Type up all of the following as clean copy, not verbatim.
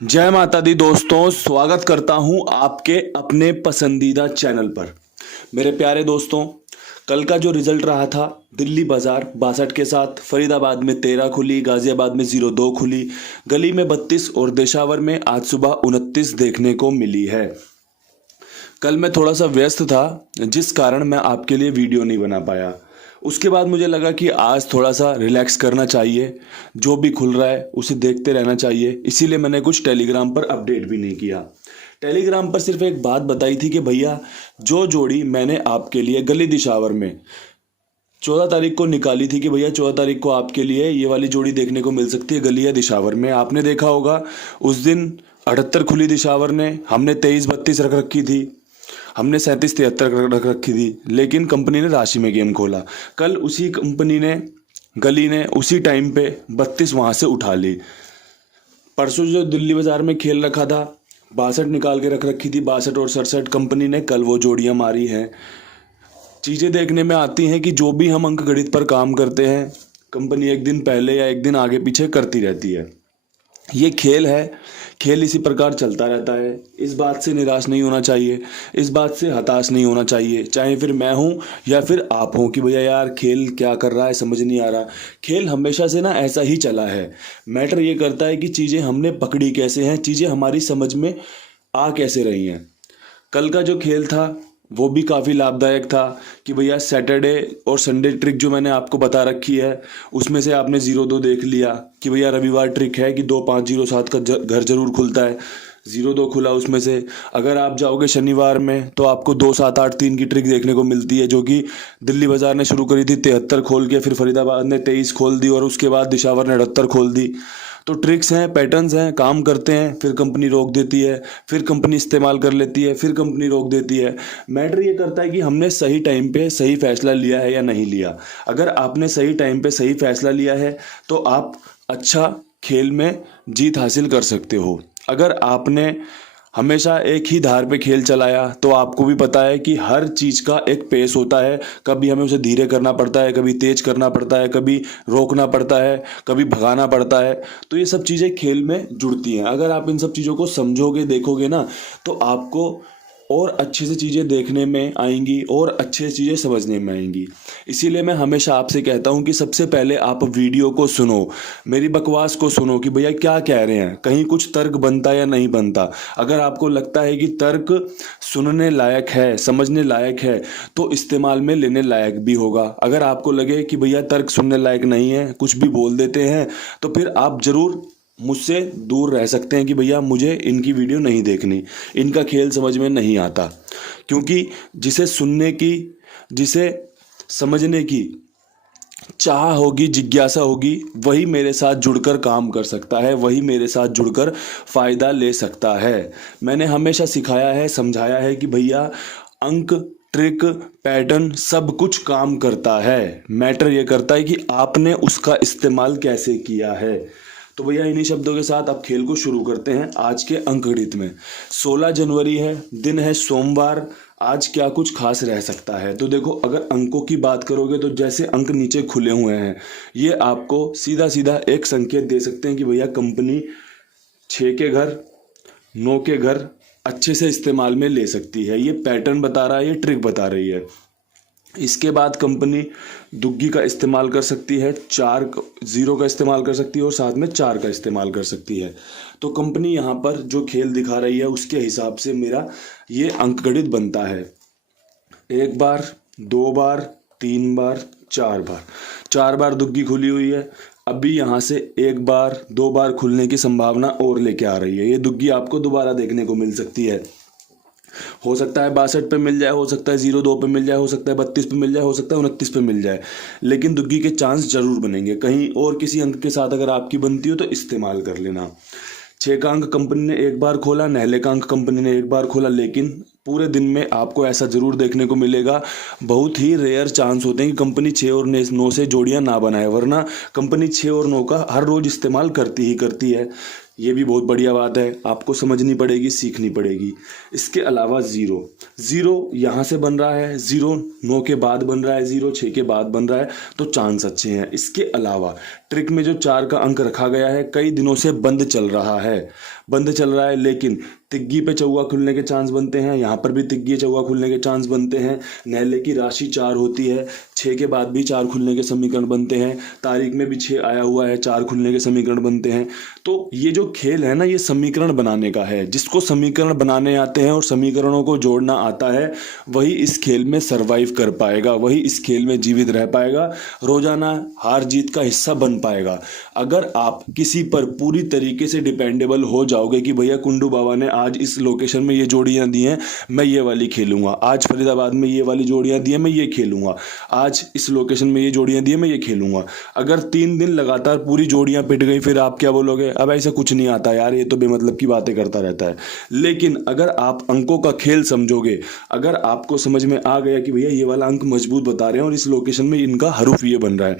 जय माता दी दोस्तों, स्वागत करता हूं आपके अपने पसंदीदा चैनल पर। मेरे प्यारे दोस्तों, कल का जो रिजल्ट रहा था, दिल्ली बाजार 62 के साथ, फरीदाबाद में 13 खुली, गाजियाबाद में 02 खुली, गली में 32 और देशावर में आज सुबह 29 देखने को मिली है। कल मैं थोड़ा सा व्यस्त था, जिस कारण मैं आपके लिए वीडियो नहीं बना पाया। उसके बाद मुझे लगा कि आज थोड़ा सा रिलैक्स करना चाहिए, जो भी खुल रहा है उसे देखते रहना चाहिए। इसीलिए मैंने कुछ टेलीग्राम पर अपडेट भी नहीं किया। टेलीग्राम पर सिर्फ एक बात बताई थी कि भैया, जो जोड़ी मैंने आपके लिए गली दिशावर में 14 तारीख को निकाली थी कि भैया 14 तारीख को आपके लिए ये वाली जोड़ी देखने को मिल सकती है गली या दिशावर में। आपने देखा होगा उस दिन 78 खुली दिशावर ने, हमने 23-32 रख रखी थी, हमने 37-73 रख रखी थी, लेकिन कंपनी ने राशि में गेम खोला। कल उसी कंपनी ने, गली ने उसी टाइम पे 32 वहां से उठा ली। परसों जो दिल्ली बाजार में खेल रखा था, 62 निकाल के रख रखी थी, 62 और 67, कंपनी ने कल वो जोड़ियां मारी हैं। चीज़ें देखने में आती हैं कि जो भी हम अंक गणित पर काम करते हैं, कंपनी एक दिन पहले या एक दिन आगे पीछे करती रहती है। ये खेल है, खेल इसी प्रकार चलता रहता है। इस बात से निराश नहीं होना चाहिए, इस बात से हताश नहीं होना चाहिए, चाहे फिर मैं हूँ या फिर आप हों कि भैया यार खेल क्या कर रहा है, समझ नहीं आ रहा। खेल हमेशा से ना ऐसा ही चला है। मैटर ये करता है कि चीज़ें हमने पकड़ी कैसे हैं, चीज़ें हमारी समझ में आ कैसे रही हैं। कल का जो खेल था वो भी काफ़ी लाभदायक था कि भैया सैटरडे और संडे ट्रिक जो मैंने आपको बता रखी है, उसमें से आपने 02 देख लिया कि भैया रविवार ट्रिक है कि 2507 का घर जरूर खुलता है, 02 खुला उसमें से। अगर आप जाओगे शनिवार में तो आपको 2783 की ट्रिक देखने को मिलती है, जो कि दिल्ली बाजार ने शुरू करी थी 73 खोल के, फिर फरीदाबाद ने 23 खोल दी और उसके बाद दिशावर ने 78 खोल दी। तो ट्रिक्स हैं, पैटर्न्स हैं, काम करते हैं, फिर कंपनी रोक देती है, फिर कंपनी इस्तेमाल कर लेती है, फिर कंपनी रोक देती है। मैटर ये करता है कि हमने सही टाइम पे सही फैसला लिया है या नहीं लिया। अगर आपने सही टाइम पे सही फैसला लिया है तो आप अच्छा खेल में जीत हासिल कर सकते हो। अगर आपने हमेशा एक ही धार पे खेल चलाया तो आपको भी पता है कि हर चीज़ का एक पेस होता है। कभी हमें उसे धीरे करना पड़ता है, कभी तेज करना पड़ता है, कभी रोकना पड़ता है, कभी भगाना पड़ता है। तो ये सब चीज़ें खेल में जुड़ती हैं। अगर आप इन सब चीज़ों को समझोगे, देखोगे ना, तो आपको और अच्छे से चीज़ें देखने में आएंगी और अच्छे से चीज़ें समझने में आएंगी। इसीलिए मैं हमेशा आपसे कहता हूँ कि सबसे पहले आप वीडियो को सुनो, मेरी बकवास को सुनो कि भैया क्या कह रहे हैं, कहीं कुछ तर्क बनता या नहीं बनता। अगर आपको लगता है कि तर्क सुनने लायक है, समझने लायक है, तो इस्तेमाल में लेने लायक भी होगा। अगर आपको लगे कि भैया तर्क सुनने लायक नहीं है, कुछ भी बोल देते हैं, तो फिर आप ज़रूर मुझसे दूर रह सकते हैं कि भैया मुझे इनकी वीडियो नहीं देखनी, इनका खेल समझ में नहीं आता। क्योंकि जिसे सुनने की, जिसे समझने की चाह होगी, जिज्ञासा होगी, वही मेरे साथ जुड़कर काम कर सकता है, वही मेरे साथ जुड़कर फ़ायदा ले सकता है। मैंने हमेशा सिखाया है, समझाया है कि भैया अंक, ट्रिक, पैटर्न सब कुछ काम करता है। मैटर ये करता है कि आपने उसका इस्तेमाल कैसे किया है। तो भैया इन्हीं शब्दों के साथ अब खेल को शुरू करते हैं आज के अंकगणित में। 16 जनवरी है, दिन है सोमवार। आज क्या कुछ खास रह सकता है? तो देखो, अगर अंकों की बात करोगे तो जैसे अंक नीचे खुले हुए हैं, ये आपको सीधा सीधा एक संकेत दे सकते हैं कि भैया कंपनी 6 के घर, 9 के घर अच्छे से इस्तेमाल में ले सकती है। ये पैटर्न बता रहा है, ये ट्रिक बता रही है। इसके बाद कंपनी दुग्गी का इस्तेमाल कर सकती है, 0 का इस्तेमाल कर सकती है और साथ में 4 का इस्तेमाल कर सकती है। तो कंपनी यहाँ पर जो खेल दिखा रही है उसके हिसाब से मेरा ये अंकगणित बनता है। 1 बार, 2 बार, 3 बार, 4 बार, 4 बार दुग्गी खुली हुई है। अभी यहाँ से 1 बार, 2 बार खुलने की संभावना और लेके आ रही है। ये दुग्गी आपको दोबारा देखने को मिल सकती है। हो सकता है 62 पे मिल जाए, हो सकता है 02 पे मिल जाए, हो सकता है 32 पे मिल जाए, हो सकता है 29 पे मिल जाए, लेकिन दुग्गी के चांस जरूर बनेंगे। कहीं और किसी अंक के साथ अगर आपकी बनती हो तो इस्तेमाल कर लेना। 6 का अंक कंपनी ने 1 बार खोला, नहले का अंक कंपनी ने 1 बार खोला, लेकिन पूरे दिन में आपको ऐसा जरूर देखने को मिलेगा, बहुत ही रेयर चांस होते हैं कि कंपनी 6 और 9 से जोड़ियां ना बनाए, वरना कंपनी 6 और 9 का हर रोज इस्तेमाल करती ही करती है। ये भी बहुत बढ़िया बात है, आपको समझनी पड़ेगी, सीखनी पड़ेगी। इसके अलावा ज़ीरो यहाँ से बन रहा है, ज़ीरो 9 के बाद बन रहा है, ज़ीरो 6 के बाद बन रहा है, तो चांस अच्छे हैं। इसके अलावा ट्रिक में जो 4 का अंक रखा गया है कई दिनों से बंद चल रहा है, लेकिन तिग्गी पे चौवा खुलने के चांस बनते हैं, यहाँ पर भी तिग्गी चौवा खुलने के चांस बनते हैं। नहले की राशि 4 होती है, 6 के बाद भी 4 खुलने के समीकरण बनते हैं, तारीख में भी 6 आया हुआ है, 4 खुलने के समीकरण बनते हैं। तो ये जो खेल है ना, ये समीकरण बनाने का है। जिसको समीकरण बनाने आते हैं और समीकरणों को जोड़ना आता है, वही इस खेल में सर्वाइव कर पाएगा, वही इस खेल में जीवित रह पाएगा, रोजाना हार जीत का हिस्सा बन पाएगा। अगर आप किसी पर पूरी तरीके से डिपेंडेबल हो जाओगे कि भैया कुंडू बाबा ने आज इस लोकेशन में ये जोड़ियां दी हैं, मैं ये वाली खेलूंगा, आज फरीदाबाद में ये वाली जोड़ियां दी हैं, मैं ये खेलूंगा, आज इस लोकेशन में ये जोड़ियां दी हैं, मैं ये खेलूंगा। अगर 3 दिन लगातार पूरी जोड़ियां पिट गई, फिर आप क्या बोलोगे, अब ऐसा कुछ नहीं आता यार, ये तो बेमतलब की बातें करता रहता है। लेकिन अगर आप अंकों का खेल समझोगे, अगर आपको समझ में आ गया कि भैया ये वाला अंक मजबूत बता रहे हैं और इस लोकेशन में इनका हरूफ ये बन रहा है,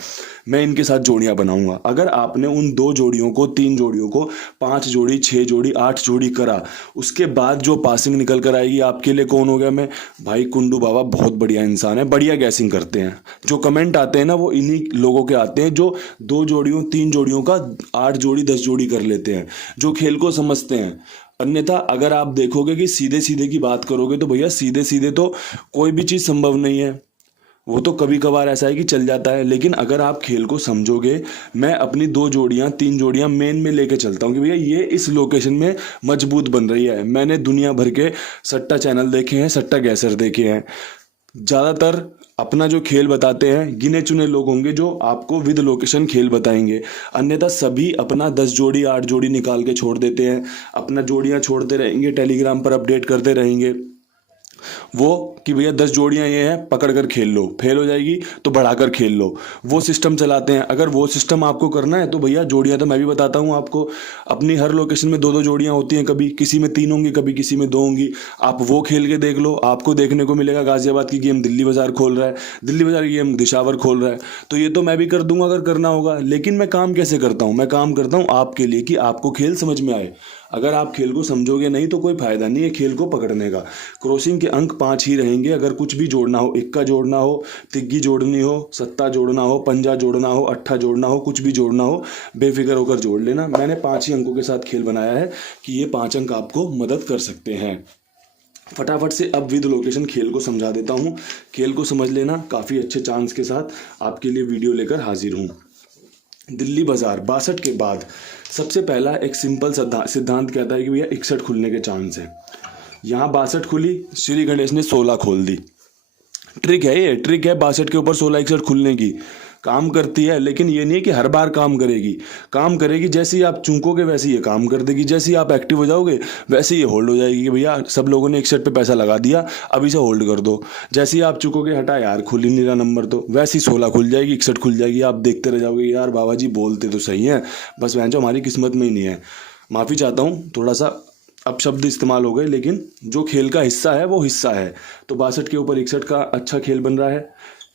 मैं इनके साथ जोड़ियां बनाऊंगा। अगर आपने उन 2 जोड़ियों को, 3 जोड़ियों को 5 जोड़ी, 6 जोड़ी, 8 जोड़ी करा, उसके बाद जो पासिंग निकल कर आएगी आपके लिए कौन हो गया मैं, भाई कुंडू बाबा बहुत बढ़िया इंसान है, बढ़िया गैसिंग करते हैं। जो कमेंट आते हैं ना, वो इन्हीं लोगों के आते हैं जो 2 जोड़ियों, 3 जोड़ियों का 8 जोड़ी, 10 जोड़ी कर लेते हैं, जो खेल को समझते हैं। अन्यथा अगर आप देखोगे कि सीधे सीधे की बात करोगे, तो भैया सीधे सीधे तो कोई भी चीज़ संभव नहीं है। वो तो कभी कभार ऐसा है कि चल जाता है, लेकिन अगर आप खेल को समझोगे, मैं अपनी 2 जोड़ियां, 3 जोड़ियां मेन में लेके चलता हूं कि भैया ये इस लोकेशन में मजबूत बन रही है। मैंने दुनिया भर के सट्टा चैनल देखे हैं, सट्टा गैसर देखे हैं। ज़्यादातर अपना जो खेल बताते हैं, गिने चुने लोग होंगे जो आपको विद लोकेशन खेल बताएंगे, अन्यथा सभी अपना 10 जोड़ी, 8 जोड़ी निकाल के छोड़ देते हैं, अपना जोड़ियां छोड़ते रहेंगे, टेलीग्राम पर अपडेट करते रहेंगे वो कि भैया 10 जोड़ियां ये हैं, पकड़ कर खेल लो, फेल हो जाएगी तो बढ़ाकर खेल लो, वो सिस्टम चलाते हैं। अगर वो सिस्टम आपको करना है तो भैया जोड़ियां तो मैं भी बताता हूँ आपको, अपनी हर लोकेशन में 2-2 जोड़ियां होती हैं, कभी किसी में 3 होंगी, कभी किसी में 2 होंगी। आप वो खेल के देख लो, आपको देखने को मिलेगा गाजियाबाद की गेम दिल्ली बाजार खोल रहा है, दिल्ली बाजार की गेम दिशावर खोल रहा है, तो ये तो मैं भी कर दूंगा अगर करना होगा। लेकिन मैं काम कैसे करता हूँ, मैं काम करता हूँ आपके लिए कि आपको खेल समझ में आए। अगर आप खेल को समझोगे नहीं तो कोई फायदा नहीं है खेल को पकड़ने का। क्रॉसिंग के अंक 5 ही रहेंगे। अगर कुछ भी जोड़ना हो, इक्का जोड़ना हो, तिग्गी जोड़नी हो, सत्ता जोड़ना हो, पंजा जोड़ना हो, अट्ठा जोड़ना हो, कुछ भी जोड़ना हो, बेफिक्र होकर जोड़ लेना। मैंने 5 ही अंकों के साथ खेल बनाया है कि ये 5 अंक आपको मदद कर सकते हैं। फटाफट से अब विद लोकेशन खेल को समझा देता हूँ। खेल को समझ लेना, काफ़ी अच्छे चांस के साथ आपके लिए वीडियो लेकर हाजिर हूँ। दिल्ली बाजार 62 के बाद सबसे पहला एक सिंपल सिद्धांत कहता है कि भैया 61 खुलने के चांस है। यहाँ 62 खुली, श्री गणेश ने 16 खोल दी। ट्रिक है ये, ट्रिक है 62 के ऊपर 16 61 खुलने की, काम करती है। लेकिन ये नहीं है कि हर बार काम करेगी, काम करेगी। जैसे ही आप चूकोगे वैसे ये काम कर देगी, जैसे ही आप एक्टिव हो जाओगे वैसे ये होल्ड हो जाएगी कि भैया सब लोगों ने 61 पे पैसा लगा दिया, अब इसे होल्ड कर दो। जैसे ही आप चूकोगे, हटा यार खुल ही नहीं रहा नंबर, तो वैसे ही 16 खुल जाएगी, 61 खुल जाएगी। आप देखते रह जाओगे, यार बाबा जी बोलते तो सही हैं, बस वह जो हमारी किस्मत में ही नहीं है। माफ़ी चाहता हूँ, थोड़ा सा अब शब्द इस्तेमाल हो गए, लेकिन जो खेल का हिस्सा है वो हिस्सा है। तो 62 के ऊपर 61 का अच्छा खेल बन रहा है,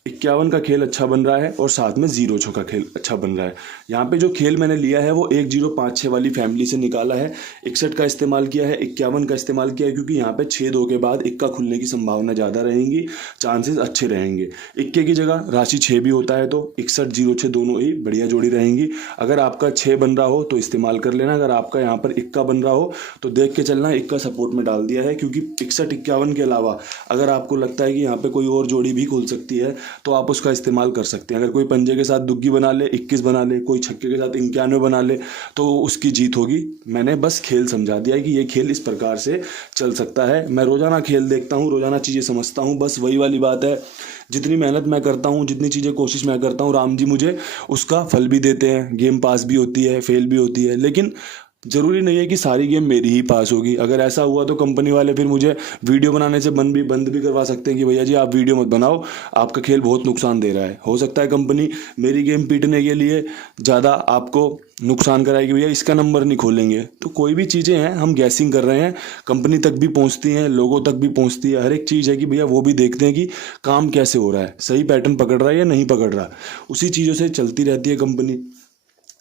51 का खेल अच्छा बन रहा है, और साथ में 0-6 का खेल अच्छा बन रहा है। यहाँ पे जो खेल मैंने लिया है वो 1056 वाली फैमिली से निकाला है। 61 का इस्तेमाल किया है, 51 का इस्तेमाल किया है, क्योंकि यहाँ पे 6-2 के बाद इक्का खुलने की संभावना ज़्यादा रहेंगी, चांसेस अच्छे रहेंगे। इक्के की जगह राशि 6 भी होता है, तो 61 06 दोनों ही बढ़िया जोड़ी रहेंगी। अगर आपका 6 बन रहा हो तो इस्तेमाल कर लेना, अगर आपका यहाँ पर इक्का बन रहा हो तो देख के चलना। इक्का सपोर्ट में डाल दिया है, क्योंकि 61-51 के अलावा अगर आपको लगता है कि यहाँ पर कोई और जोड़ी भी खुल सकती है तो आप उसका इस्तेमाल कर सकते हैं। अगर कोई पंजे के साथ दुग्गी बना ले, 21 बना ले, कोई छक्के के साथ 91 बना ले, तो उसकी जीत होगी। मैंने बस खेल समझा दिया है कि ये खेल इस प्रकार से चल सकता है। मैं रोज़ाना खेल देखता हूँ, रोज़ाना चीज़ें समझता हूँ, बस वही वाली बात है। जितनी मेहनत मैं करता हूँ, जितनी चीज़ें कोशिश मैं करता हूँ, राम जी मुझे उसका फल भी देते हैं। गेम पास भी होती है, फेल भी होती है, लेकिन ज़रूरी नहीं है कि सारी गेम मेरी ही पास होगी। अगर ऐसा हुआ तो कंपनी वाले फिर मुझे वीडियो बनाने से बंद भी करवा सकते हैं कि भैया जी आप वीडियो मत बनाओ, आपका खेल बहुत नुकसान दे रहा है। हो सकता है कंपनी मेरी गेम पीटने के लिए ज़्यादा आपको नुकसान कराएगी, भैया इसका नंबर नहीं खोलेंगे। तो कोई भी चीज़ें हैं, हम गैसिंग कर रहे हैं, कंपनी तक भी पहुँचती हैं, लोगों तक भी पहुँचती है। हर एक चीज़ है कि भैया वो भी देखते हैं कि काम कैसे हो रहा है, सही पैटर्न पकड़ रहा है या नहीं पकड़ रहा, उसी चीज़ों से चलती रहती है कंपनी।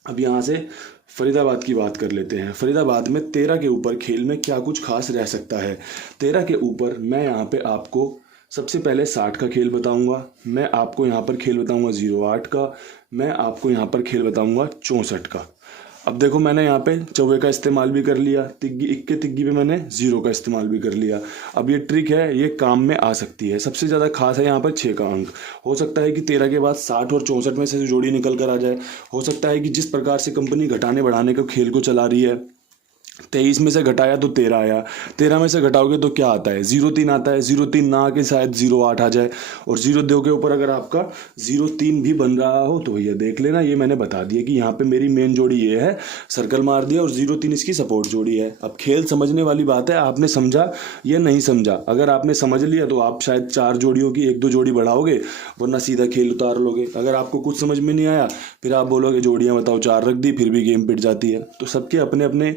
अब यहाँ से फरीदाबाद की बात कर लेते हैं। फरीदाबाद में 13 के ऊपर खेल में क्या कुछ खास रह सकता है। 13 के ऊपर मैं यहाँ पे आपको सबसे पहले 60 का खेल बताऊंगा, मैं आपको यहाँ पर खेल बताऊंगा 08 का, मैं आपको यहाँ पर खेल बताऊंगा 64 का। अब देखो मैंने यहाँ पे चौवे का इस्तेमाल भी कर लिया, तिग्गी इक्के तिग्गी पे मैंने 0 का इस्तेमाल भी कर लिया। अब ये ट्रिक है, ये काम में आ सकती है। सबसे ज़्यादा खास है यहाँ पर 6 का अंक। हो सकता है कि 13 के बाद 60 और 64 में से जोड़ी निकल कर आ जाए। हो सकता है कि जिस प्रकार से कंपनी घटाने बढ़ाने का खेल को चला रही है, 23 में से घटाया तो 13 आया, 13 में से घटाओगे तो क्या आता है 03 आता है, 03 ना आके शायद 08 आ जाए। और 02 के ऊपर अगर आपका 03 भी बन रहा हो तो भैया देख लेना, ये मैंने बता दिया कि यहाँ पे मेरी मेन जोड़ी ये है, सर्कल मार दिया और 03 इसकी सपोर्ट जोड़ी है। अब खेल समझने वाली बात है, आपने समझा या नहीं समझा। अगर आपने समझ लिया तो आप शायद 4 जोड़ियों की 1-2 जोड़ी बढ़ाओगे, वरना सीधा खेल उतार लोगे। अगर आपको कुछ समझ में नहीं आया फिर आप बोलोगे जोड़ियाँ बताओ 4 रख दी, फिर भी गेम पिट जाती है। तो सबके अपने अपने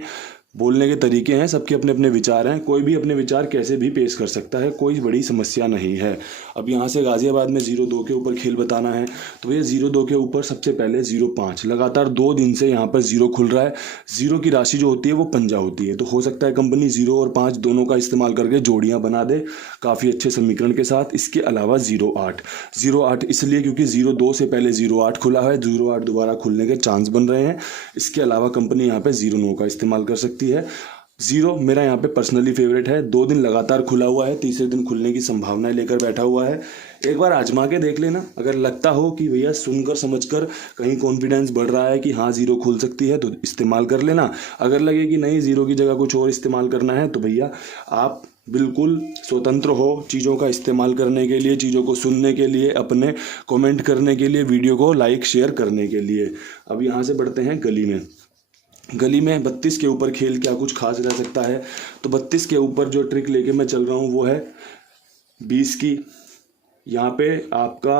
बोलने के तरीके हैं, सबके अपने अपने विचार हैं, कोई भी अपने विचार कैसे भी पेश कर सकता है, कोई बड़ी समस्या नहीं है। अब यहाँ से गाजियाबाद में 02 के ऊपर खेल बताना है तो भैया 02 के ऊपर सबसे पहले 05 लगातार 2 दिन से यहाँ पर 0 खुल रहा है। 0 की राशि जो होती है वो पंजा होती है, तो हो सकता है कंपनी 0 और 5 दोनों का इस्तेमाल करके जोड़ियाँ बना दे काफ़ी अच्छे समीकरण के साथ। इसके अलावा 08 इसलिए क्योंकि 02 से पहले 08 खुला है, 08 दोबारा खुलने के चांस बन रहे हैं। इसके अलावा कंपनी यहाँ पे 09 का इस्तेमाल कर सकती है। 0 मेरा यहाँ पे पर्सनली फेवरेट है, 2 दिन लगातार खुला हुआ है, तीसरे दिन खुलने की संभावनाएं लेकर बैठा हुआ है। एक बार आजमा के देख लेना, अगर लगता हो कि भैया सुनकर समझकर कहीं कॉन्फिडेंस बढ़ रहा है कि हाँ 0 खुल सकती है तो इस्तेमाल कर लेना। अगर लगे कि नहीं 0 की जगह कुछ और इस्तेमाल करना है तो भैया आप बिल्कुल स्वतंत्र हो चीज़ों का इस्तेमाल करने के लिए, चीज़ों को सुनने के लिए, अपने कमेंट करने के लिए, वीडियो को लाइक शेयर करने के लिए। अब यहाँ से बढ़ते हैं गली में। गली में 32 के ऊपर खेल क्या कुछ खास रह सकता है, तो 32 के ऊपर जो ट्रिक लेके मैं चल रहा हूँ वो है 20 की। यहाँ पे आपका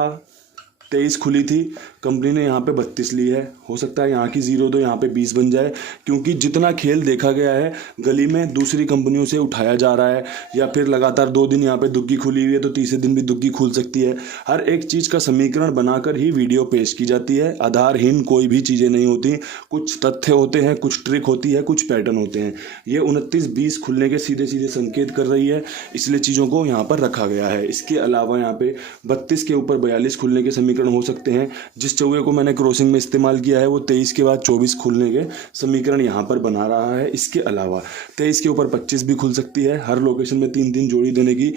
23 खुली थी, कंपनी ने यहाँ पे 32 ली है। हो सकता है यहाँ की 02 यहाँ पे 20 बन जाए, क्योंकि जितना खेल देखा गया है गली में दूसरी कंपनियों से उठाया जा रहा है, या फिर लगातार 2 दिन यहाँ पे दुग्गी खुली हुई है तो तीसरे दिन भी दुग्गी खुल सकती है। हर एक चीज़ का समीकरण बनाकर ही वीडियो पेश की जाती है, आधारहीन कोई भी चीज़ें नहीं होती। कुछ तथ्य होते हैं, कुछ ट्रिक होती है, कुछ पैटर्न होते हैं। ये 29-20 खुलने के सीधे सीधे संकेत कर रही है, इसलिए चीज़ों को यहाँ पर रखा गया है। इसके अलावा यहाँ पे 32 के ऊपर 42 खुलने के समीकरण हो सकते हैं। जिस चौके को मैंने क्रॉसिंग में इस्तेमाल किया है वो 23 के बाद 24 खुलने के समीकरण यहाँ पर बना रहा है। इसके अलावा 23 के ऊपर 25 भी खुल सकती है। हर लोकेशन में 3-3 जोड़ी देने की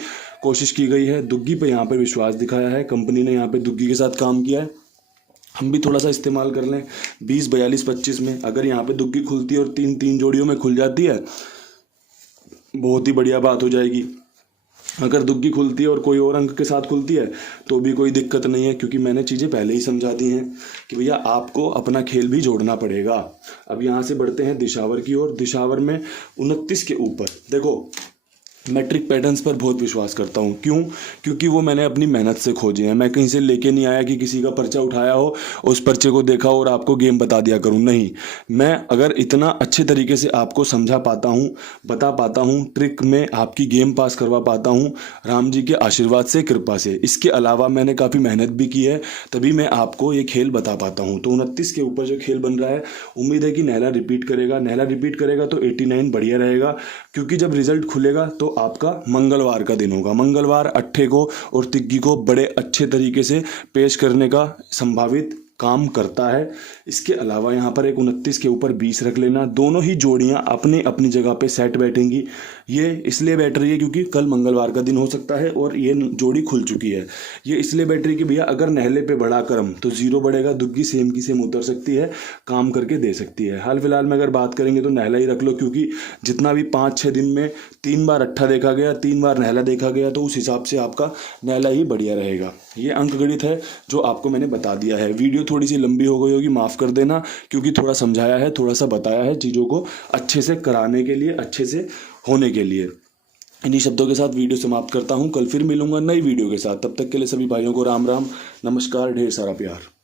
कोशिश की गई है। दुग्गी पे यहाँ पर विश्वास दिखाया है, कंपनी ने यहाँ पे दुग्गी के साथ काम किया है। हम भी थोड़ा सा इस्तेमाल कर लें 20, 42, 25 में। अगर यहाँ पे दुग्गी खुलती है और 3-3 जोड़ियों में खुल जाती है, बहुत ही बढ़िया बात हो जाएगी। अगर दुग्गी खुलती है और कोई और अंक के साथ खुलती है तो भी कोई दिक्कत नहीं है, क्योंकि मैंने चीज़ें पहले ही समझा दी हैं कि भैया आपको अपना खेल भी जोड़ना पड़ेगा। अब यहाँ से बढ़ते हैं दिशावर की ओर। दिशावर में 29 के ऊपर देखो, मैट्रिक पैटर्न्स पर बहुत विश्वास करता हूँ। क्यों? क्योंकि वो मैंने अपनी मेहनत से खोजे हैं। मैं कहीं से लेके नहीं आया कि किसी का पर्चा उठाया हो, उस पर्चे को देखा और आपको गेम बता दिया करूँ। नहीं, मैं अगर इतना अच्छे तरीके से आपको समझा पाता हूँ, बता पाता हूँ, ट्रिक में आपकी गेम पास करवा पाता हूँ राम जी के आशीर्वाद से, कृपा से। इसके अलावा मैंने काफ़ी मेहनत भी की है, तभी मैं आपको ये खेल बता पाता हूँ। तो 29 के ऊपर जो खेल बन रहा है, उम्मीद है कि नहला रिपीट करेगा। नहला रिपीट करेगा तो 89 बढ़िया रहेगा, क्योंकि जब रिजल्ट खुलेगा तो आपका मंगलवार का दिन होगा। मंगलवार अट्ठे को और तिग्गी को बड़े अच्छे तरीके से पेश करने का संभावित काम करता है। इसके अलावा यहाँ पर एक 29 के ऊपर 20 रख लेना। दोनों ही जोड़ियाँ अपनी अपनी जगह पे सेट बैठेंगी। ये इसलिए बैठ रही है क्योंकि कल मंगलवार का दिन हो सकता है और ये जोड़ी खुल चुकी है। ये इसलिए बैठ रही है कि भैया अगर नहले पे बढ़ा क्रम तो 0 बढ़ेगा, दुग्गी सेम की सेम उतर सकती है, काम करके दे सकती है। हाल फिलहाल में अगर बात करेंगे तो नहला ही रख लो, क्योंकि जितना भी 5-6 दिन में 3 बार अट्ठा देखा गया, 3 बार नहला देखा गया, तो उस हिसाब से आपका नहला ही बढ़िया रहेगा। ये अंक गणित है जो आपको मैंने बता दिया है। वीडियो थोड़ी सी लंबी हो गई होगी, माफ़ कर देना, क्योंकि थोड़ा समझाया है, थोड़ा सा बताया है चीज़ों को अच्छे से कराने के लिए, अच्छे से होने के लिए। इन्हीं शब्दों के साथ वीडियो समाप्त करता हूँ। कल फिर मिलूंगा नई वीडियो के साथ। तब तक के लिए सभी भाइयों को राम राम, नमस्कार, ढेर सारा प्यार।